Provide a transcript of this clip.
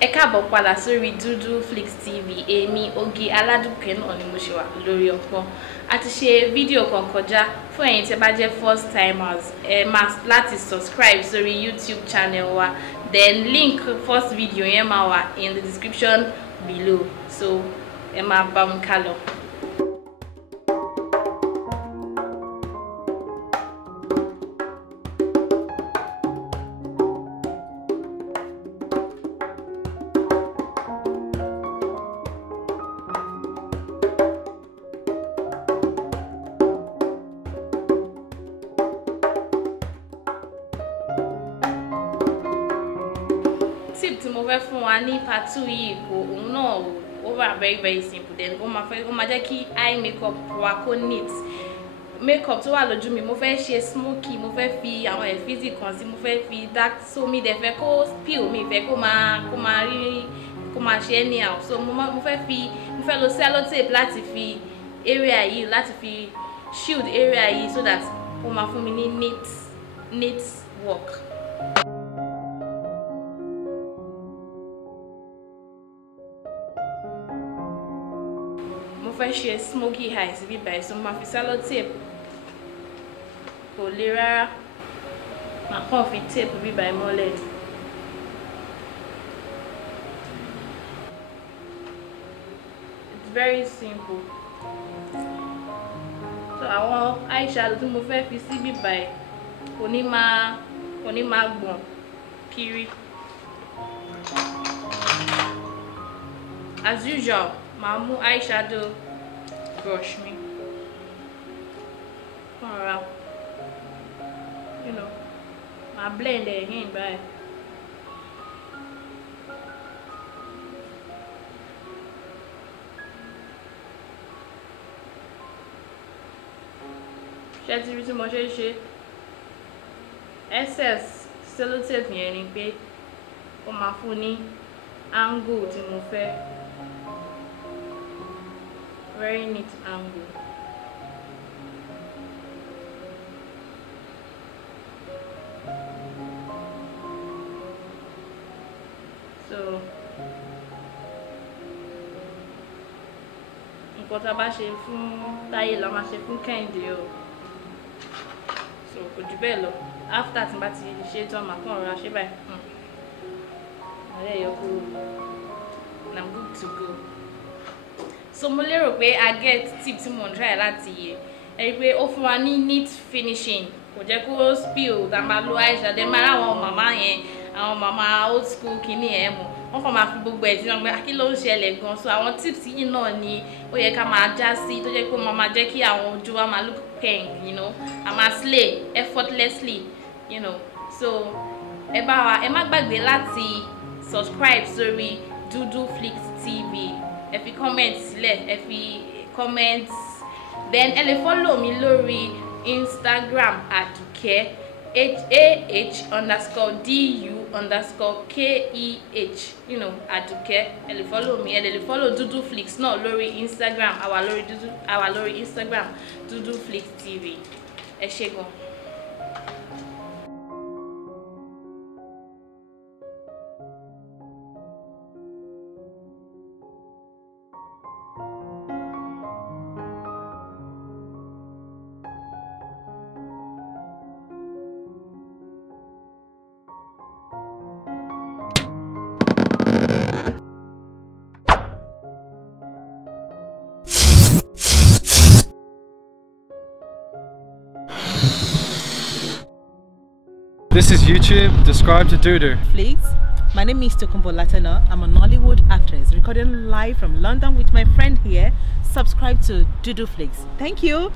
Ẹ káàbọ̀ padà sórí Dudu Flix TV. Èmi Ogi Aládùkẹ́ náà ni mo ṣe wà lórí ọpọ́n. A ti ṣe fídíò kan kọjá fún ẹ̀yin tí bá jẹ́ first timers. Ẹ máa láti subscribe sórí YouTube channel wa. Then link first video yẹn máa wà in the description below. So ẹ máa bá mi ká lọ. Tip tí mo fẹ́ fún wa ní part 2 yìí kò òun náà ó wà very simple. Then ó máa jẹ́ kí eye makeup wa kó neat. Makeup tó wà lójú mi mo fẹ́ ṣe smoky, mo fẹ́ fi àwọn ẹ̀fíìsì kan sí, mo fẹ́ fi dark, so mi dẹ̀ fẹ́ kó spill, mi fẹ́ kó máa ṣe anyhow. So mo fẹ́ lo sellotape láti fi area yìí, láti fi shield area yìí so that ó máa fún mi ní neat work. Mo fẹ́ ṣe smoky eyes bí báyìí, so mo máa fi sellotape kò le rárá, màá kàn fi tape bí báyìí mọ́lẹ̀. It's very simple. So àwọn eyeshadow tí mo fẹ́ fi sí bí báyìí kò ní máa gbọ̀n kiri. As usual, màá mú eyeshadow brush mi. Alright. Màá blend ẹ̀ in báyìí. Ṣé ti rí tí mo ṣe excess sellotape yẹn ni pé ó máa fún ní angle tí mo fẹ́. Very neat angle. So nǹkan tá a bá ṣe fún Táyé la máa ṣe fún Kẹ́hìndé o. So kò jù bẹ́ẹ̀ lọ. After tí n bá ti ṣe tán màá kàn rọra ṣe báyìí. Màá lè yọ kúrò. And I'm good to go. So mo lérò pé a get tip tí mo ń try láti yẹ. Ẹ rí pé ó fún wa ní neat finishing. Kò jẹ́ kó spill, tá máa lo eyeshadow. Máa ráwọn màmá yẹn, àwọn màmá old school kìíní ẹ̀ mọ̀. Wọ́n kàn máa fi gbogbo ẹ̀ sínú pé kí ló ń ṣẹlẹ̀ gan. So àwọn tips yìí náà ni ó yẹ ká máa já sí, tó jẹ́ pé ó máa jẹ́ kí àwọn ojú wa máa look pink, a máa slay effortlessly, So ẹ má gbàgbé láti subscribe sórí Dudu Flix TV. Ẹ fi comment sílẹ̀, ẹ fi comment. Then ẹ lè follow mi lórí Instagram Aduke @du_du_keh, Aduke. Ẹ lè follow mi, ẹ lè follow Dudu Flix náà lórí Instagram. Àwa lórí Instagram Dudu Flix TV. Ẹ ṣé gan. This is YouTube. Subscribe to Dudu Flix. My name is Tokumbo Latana. I'm a Nollywood actress recording live from London with my friend here. Subscribe to Dudu Flix. Thank you.